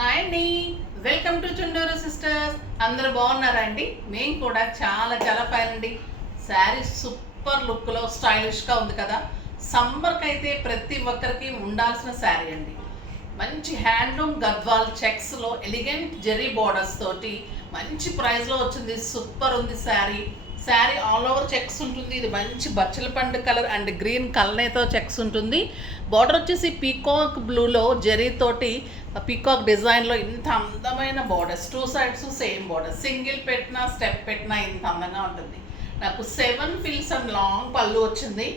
Hi అండి, welcome to Chunduru sisters. అందరూ బాగున్నారా అండి? మేము కూడా చాలా చాలా ఫైన్ అండి. శారీ సూపర్ లుక్లో స్టైలిష్గా ఉంది కదా. సమ్మర్కి అయితే ప్రతి ఒక్కరికి ఉండాల్సిన శారీ అండి. మంచి హ్యాండ్లూమ్ గద్వాల్ చెక్స్లో ఎలిగెంట్ జెరీ బోర్డర్స్ తోటి మంచి ప్రైస్లో వచ్చింది. సూపర్ ఉంది sari. Sari all over checks ఉంటుంది. ఇది మంచి బచ్చల పండు కలర్ అండ్ గ్రీన్ కలనేతో చెక్స్ ఉంటుంది. బార్డర్ వచ్చేసి పీకాక్ బ్లూలో జెరీ తోటి పీకాక్ డిజైన్లో ఇంత అందమైన borders, two sides same border. Single పెట్టినా స్టెప్ పెట్టినా ఇంత అందంగా ఉంటుంది. నాకు 7 ఫిల్స్ అండ్ లాంగ్ పళ్ళు వచ్చింది.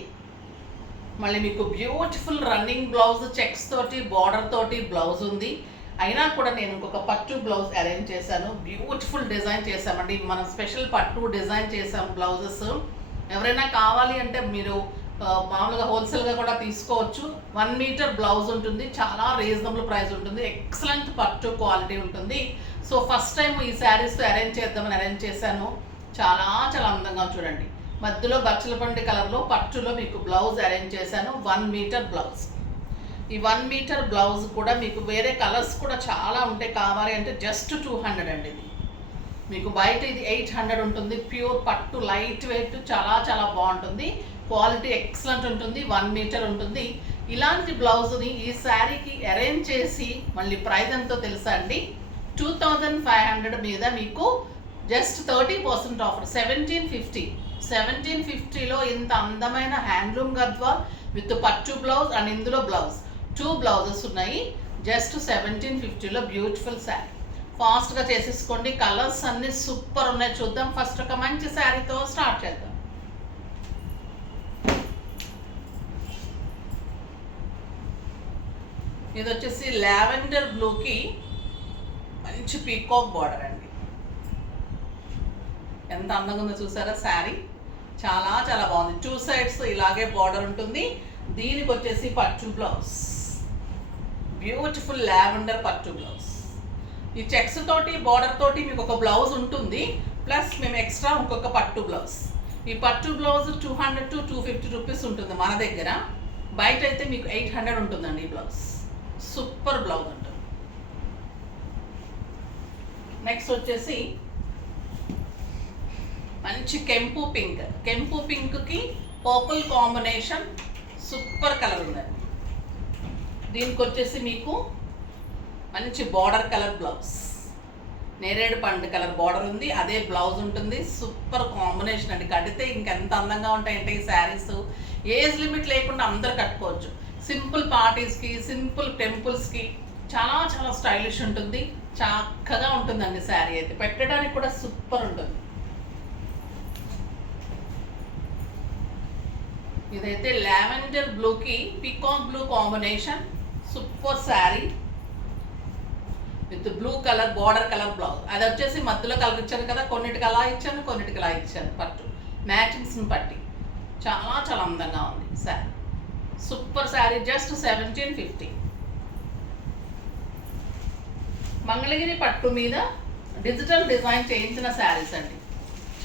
మళ్ళీ మీకు బ్యూటిఫుల్ రన్నింగ్ బ్లౌజ్ చెక్స్ తోటి బార్డర్ తోటి బ్లౌజ్ ఉంది. అయినా కూడా నేను ఇంకొక పట్టు బ్లౌజ్ అరేంజ్ చేశాను. బ్యూటిఫుల్ డిజైన్ చేసామండి. మనం స్పెషల్ పట్టు డిజైన్ చేసాం బ్లౌజెస్. ఎవరైనా కావాలి అంటే మీరు మామూలుగా హోల్సేల్గా కూడా తీసుకోవచ్చు. 1 మీటర్ బ్లౌజ్ ఉంటుంది. చాలా రీజనబుల్ ప్రైస్ ఉంటుంది. ఎక్సలెంట్ పట్టు క్వాలిటీ ఉంటుంది. సో ఫస్ట్ టైం ఈ శారీస్ అరేంజ్ చేద్దామని అరేంజ్ చేశాను. చాలా చాలా అందంగా చూడండి. మధ్యలో బచ్చల పండు కలర్లో పట్టులో మీకు బ్లౌజ్ అరేంజ్ చేశాను. 1 మీటర్ బ్లౌజ్. ఈ 1 మీటర్ బ్లౌజ్ కూడా మీకు వేరే కలర్స్ కూడా చాలా ఉంటాయి. కావాలి అంటే జస్ట్ 200 అండి. ఇది మీకు బయట ఇది 800 ఉంటుంది. ప్యూర్ పట్టు, లైట్ వెయిట్, చాలా చాలా బాగుంటుంది. క్వాలిటీ ఎక్సలెంట్ ఉంటుంది. 1 మీటర్ ఉంటుంది. ఇలాంటి బ్లౌజ్ని ఈ శారీకి అరేంజ్ చేసి మళ్ళీ ప్రైస్ ఎంతో తెలుసా అండి? 2500 మీద మీకు జస్ట్ 30% ఆఫర్. 1750. 1750లో ఇంత అందమైన హ్యాండ్లూమ్ గద్వా విత్ పట్టు బ్లౌజ్ అండ్ ఇందులో బ్లౌజ్ 2 బ్లౌజెస్ ఉన్నాయి. జస్ట్ 1750లో బ్యూటిఫుల్ శారీ. ఫాస్ట్గా చేసేసుకోండి. కలర్స్ అన్నీ సూపర్ ఉన్నాయి. చూద్దాం. ఫస్ట్ ఒక మంచి శారీతో స్టార్ట్ చేద్దాం. ఇది వచ్చేసి లావెండర్ బ్లూకి మంచి పీకాక్ బార్డర్ అండి. ఎంత అందంగా ఉందో చూసారా శారీ. చాలా చాలా బాగుంది. 2 సైడ్స్ ఇలాగే బార్డర్ ఉంటుంది. దీనికి వచ్చేసి పట్టు బ్లౌజ్, బ్యూటిఫుల్ లావెండర్ పట్టు బ్లౌజ్. ఈ చెక్స్ తోటి బార్డర్ తోటి మీకు ఒక బ్లౌజ్ ఉంటుంది. ప్లస్ మేము ఎక్స్ట్రా ఇంకొక పట్టు బ్లౌజ్. ఈ పట్టు బ్లౌజ్ 200 to 250 రూపీస్ ఉంటుంది మన దగ్గర. బయట అయితే మీకు 800 ఉంటుందండి ఈ బ్లౌజ్. సూపర్ బ్లౌజ్ ఉంటుంది. నెక్స్ట్ వచ్చేసి మంచి కెంపు పింక్. కెంపు పింక్కి పర్పుల్ కాంబినేషన్ సూపర్ కలర్ ఉందండి. దీనికి వచ్చేసి మీకు మంచి బార్డర్ కలర్ బ్లౌజ్, నేరేడు పండు కలర్ బార్డర్ ఉంది. అదే బ్లౌజ్ ఉంటుంది. సూపర్ కాంబినేషన్ అండి. కడితే ఇంకెంత అందంగా ఉంటాయంటే ఈ శారీస్. ఏజ్ లిమిట్ లేకుండా అందరు కట్టుకోవచ్చు. సింపుల్ పార్టీస్కి, సింపుల్ టెంపుల్స్కి చాలా చాలా స్టైలిష్ ఉంటుంది. చక్కగా ఉంటుందండి శారీ అయితే. పెట్టడానికి కూడా సూపర్ ఉంటుంది. ఇదైతే లావెండర్ బ్లూకి peacock blue combination. Super sari with blue colour border colour blouse. అది వచ్చేసి మధ్యలో కలర్ ఇచ్చాను కదా, కొన్నిటికి అలా ఇచ్చాను, కొన్నిటికి అలా ఇచ్చాను. పట్టు మ్యాచింగ్స్ని పట్టి చాలా చాలా అందంగా ఉంది శారీ. సూపర్ శారీ. జస్ట్ 1750. మంగళగిరి పట్టు మీద డిజిటల్ డిజైన్ చేయించిన శారీస్ అండి.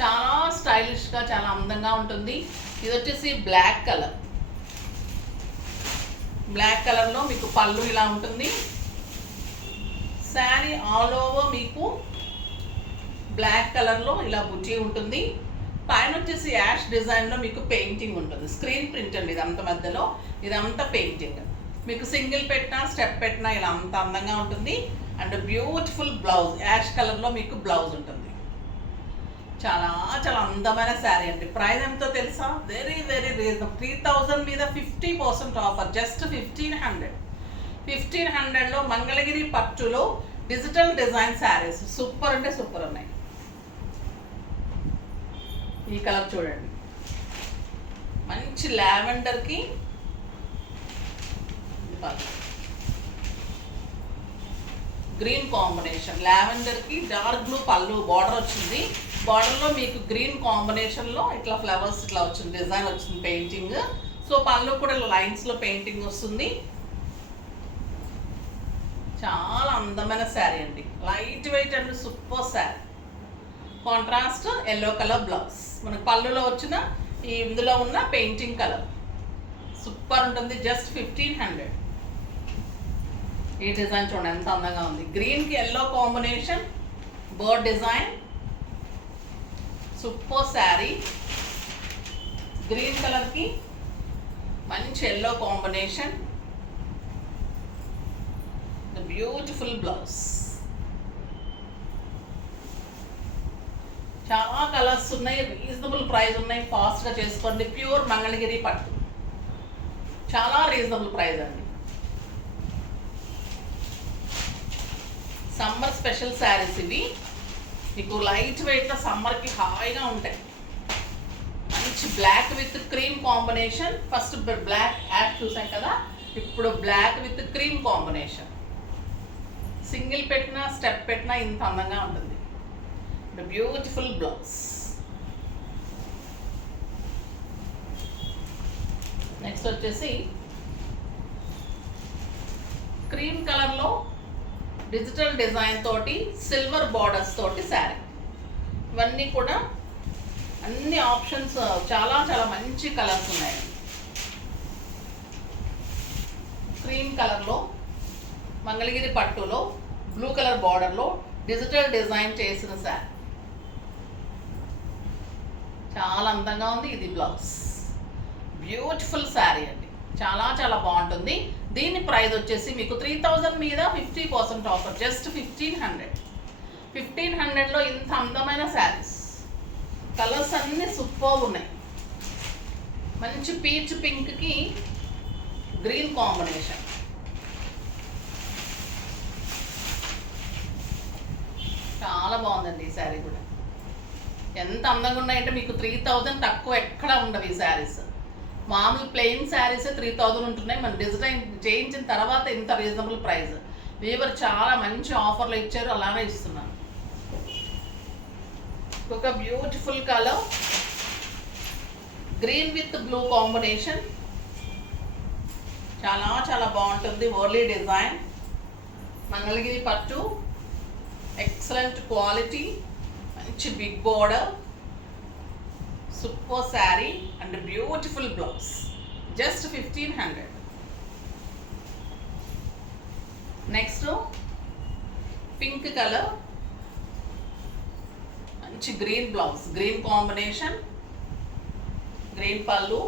చాలా స్టైలిష్గా చాలా అందంగా ఉంటుంది. ఇది వచ్చేసి బ్లాక్ కలర్. బ్లాక్ కలర్లో మీకు పళ్ళు ఇలా ఉంటుంది. శారీ ఆల్ ఓవర్ మీకు బ్లాక్ కలర్లో ఇలా బుజ్జి ఉంటుంది. పైన వచ్చేసి యాష్ డిజైన్లో మీకు పెయింటింగ్ ఉంటుంది. స్క్రీన్ ప్రింట్ అండి ఇదంతా. మధ్యలో ఇదంతా పెయింటింగ్. మీకు సింగిల్ పెట్టినా స్టెప్ పెట్టినా ఇలా అంత అందంగా ఉంటుంది. అండ్ బ్యూటిఫుల్ బ్లౌజ్ యాష్ కలర్లో మీకు బ్లౌజ్ ఉంటుంది. చాలా చాలా అందమైన శారీ అండి. ప్రైస్ ఎంతో తెలుసా? Very very reasonable. 3000 మీద 50% ఆఫర్. జస్ట్ 1500. 1500లో మంగళగిరి పట్టులో డిజిటల్ డిజైన్ శారీస్ సూపర్ అంటే సూపర్ ఉన్నాయి. ఈ కలర్ చూడండి. మంచి లావెండర్కి గ్రీన్ కాంబినేషన్. లావెండర్కి డార్క్ బ్లూ పళ్ళు బార్డర్ వచ్చింది. బార్డర్లో మీకు గ్రీన్ కాంబినేషన్లో ఇట్లా ఫ్లవర్స్ ఇట్లా వచ్చింది, డిజైన్ వచ్చింది, పెయింటింగ్. సో పళ్ళు కూడా లైన్స్లో పెయింటింగ్ వస్తుంది. చాలా అందమైన శారీ అండి. Light weight and super sari. Contrast yellow colour blouse. మనకు పళ్ళులో వచ్చిన ఈ ఇందులో ఉన్న పెయింటింగ్ కలర్ సూపర్ ఉంటుంది. జస్ట్ 1500. ఈ డిజైన్ చూడండి ఎంత అందంగా ఉంది. గ్రీన్కి yellow combination, bird design, super sari. Green కలర్కి మంచి ఎల్లో కాంబినేషన్, బ్యూటిఫుల్ బ్లౌజ్. చాలా కలర్స్ ఉన్నాయి, రీజనబుల్ ప్రైస్ ఉన్నాయి, ఫాస్ట్గా చేసుకోండి. ప్యూర్ మంగళగిరి పట్టు, చాలా రీజనబుల్ ప్రైస్ అండి. సమ్మర్ స్పెషల్ శారీస్ ఇవి, మీకు లైట్ వెయిట్లో సమ్మర్కి హాయిగా ఉంటాయి. మంచి black with cream combination. First black యాడ్ చూసాం కదా, ఇప్పుడు black with cream combination. Single పెట్టినా స్టెప్ పెట్టినా ఇంత అందంగా ఉంటుంది. Beautiful blouse. నెక్స్ట్ వచ్చేసి క్రీమ్ కలర్లో డిజిటల్ డిజైన్ తోటి సిల్వర్ బార్డర్స్ తోటి శారీ. ఇవన్నీ కూడా అన్ని ఆప్షన్స్, చాలా చాలా మంచి కలర్స్ ఉన్నాయి. క్రీమ్ కలర్లో మంగళగిరి పట్టులో బ్లూ కలర్ బార్డర్లో డిజిటల్ డిజైన్ చేసిన శారీ చాలా అందంగా ఉంది. ఇది బ్లౌజ్. బ్యూటిఫుల్ శారీ అండి, చాలా చాలా బాగుంటుంది. దీని ప్రైస్ వచ్చేసి మీకు 3000 మీద 50% ఆఫర్, జస్ట్ 1500. 1500లో ఇంత అందమైన శారీస్. కలర్స్ అన్నీ సూపర్ ఉన్నాయి. మంచి పీచ్ పింక్కి గ్రీన్ కాంబినేషన్. చాలా బాగుందండి ఈ శారీ కూడా. ఎంత అందంగా ఉన్నాయంటే మీకు 3000 తక్కువ ఎక్కడ ఉండవు ఈ శారీస్. మామూలు ప్లెయిన్ శారీస్ 3000 ఉంటున్నాయి, మన డిజైన్ చేయించిన తర్వాత ఇంత రీజనబుల్ ప్రైస్. వీవర్ చాలా మంచి ఆఫర్లు ఇచ్చారు, అలానే ఇస్తున్నాను. ఒక beautiful colour green with blue combination, చాలా చాలా బాగుంటుంది. ఓర్లీ డిజైన్, మంగళగిరి పట్టు, ఎక్సలెంట్ క్వాలిటీ, మంచి big border, super sari and beautiful blouse. Just 1500. Next pink colour, మంచి green blouse, green combination, green పళ్ళు,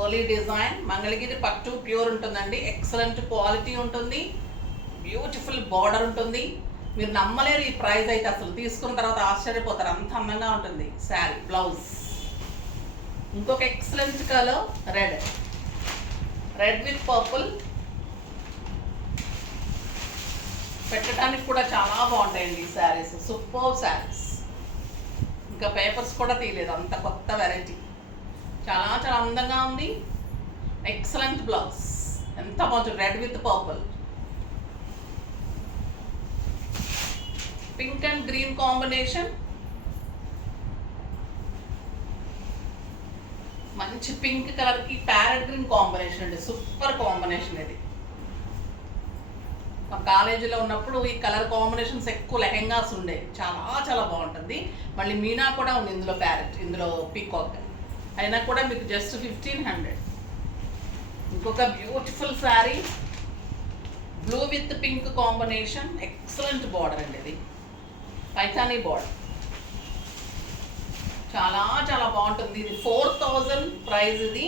ఓలీ డిజైన్, మంగళగిరి పట్టు ప్యూర్ ఉంటుందండి. ఎక్సలెంట్ క్వాలిటీ ఉంటుంది, బ్యూటిఫుల్ బార్డర్ ఉంటుంది. మీరు నమ్మలేరు ఈ ప్రైస్ అయితే, అసలు తీసుకున్న తర్వాత ఆశ్చర్యపోతారు, అంత అందంగా ఉంటుంది శారీ. బ్లౌజ్ ఇంకొక excellent colour red, red with purple. పెట్టడానికి కూడా చాలా బాగుంటాయండి ఈ శారీస్, సూపర్ శారీస్. ఇంకా పేపర్స్ కూడా తీయలేదు, అంత కొత్త వెరైటీ. చాలా చాలా అందంగా ఉంది. ఎక్సలెంట్ బ్లౌజ్, ఎంత బాగుంటుంది. Red with purple, pink and green combination, మంచి పింక్ కలర్కి ప్యారెట్ గ్రీన్ కాంబినేషన్ అండి, సూపర్ కాంబినేషన్ ఇది. మా కాలేజీలో ఉన్నప్పుడు ఈ కలర్ కాంబినేషన్స్ ఎక్కువ లెహెంగాస్ ఉండేవి, చాలా చాలా బాగుంటుంది. మళ్ళీ మీనా కూడా ఉంది ఇందులో, ప్యారెట్, ఇందులో పీకాక్. అయినా కూడా మీకు జస్ట్ 1500. ఇంకొక beautiful sari, blue with pink combination, excellent border అండి ఇది, పైథానీ బార్డర్. చాలా చాలా బాగుంటుంది. ఇది 4000 ప్రైస్ ఇది,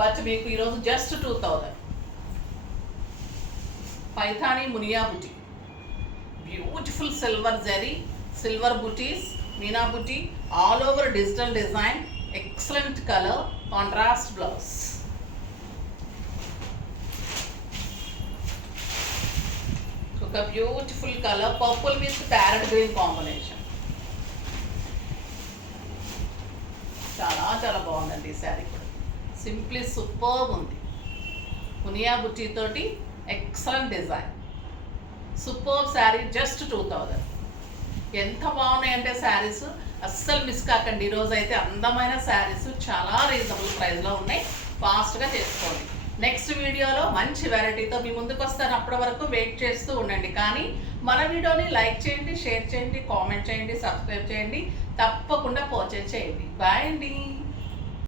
బట్ మీకు ఈరోజు జస్ట్ 2000. పైథానీ మునియా బుటీ, beautiful silver zari, silver butis, meena buti, all over digital design, excellent colour, contrast blouse. ఒక beautiful colour purple with parrot green combination, చాలా చాలా బాగుందండి ఈ శారీ కూడా. సింప్లీ సూపర్ ఉంది. మునియా బుట్టి తోటి excellent design, super sari, just 2000. ఎంత బాగున్నాయంటే శారీస్, అస్సలు మిస్ కాకండి. ఈరోజు అయితే అందమైన శారీస్ చాలా రీజనబుల్ ప్రైస్లో ఉన్నాయి, ఫాస్ట్గా చేసుకోండి. నెక్స్ట్ వీడియోలో మంచి వెరైటీతో మీ ముందుకు వస్తాను. అప్పటి వరకు వెయిట్ చేస్తూ ఉండండి. కానీ మన వీడియోని లైక్ చేయండి, షేర్ చేయండి, కామెంట్ చేయండి, సబ్స్క్రైబ్ చేయండి, తప్పకుండా పర్చేజ్ చేయండి. బాయ్ అండి.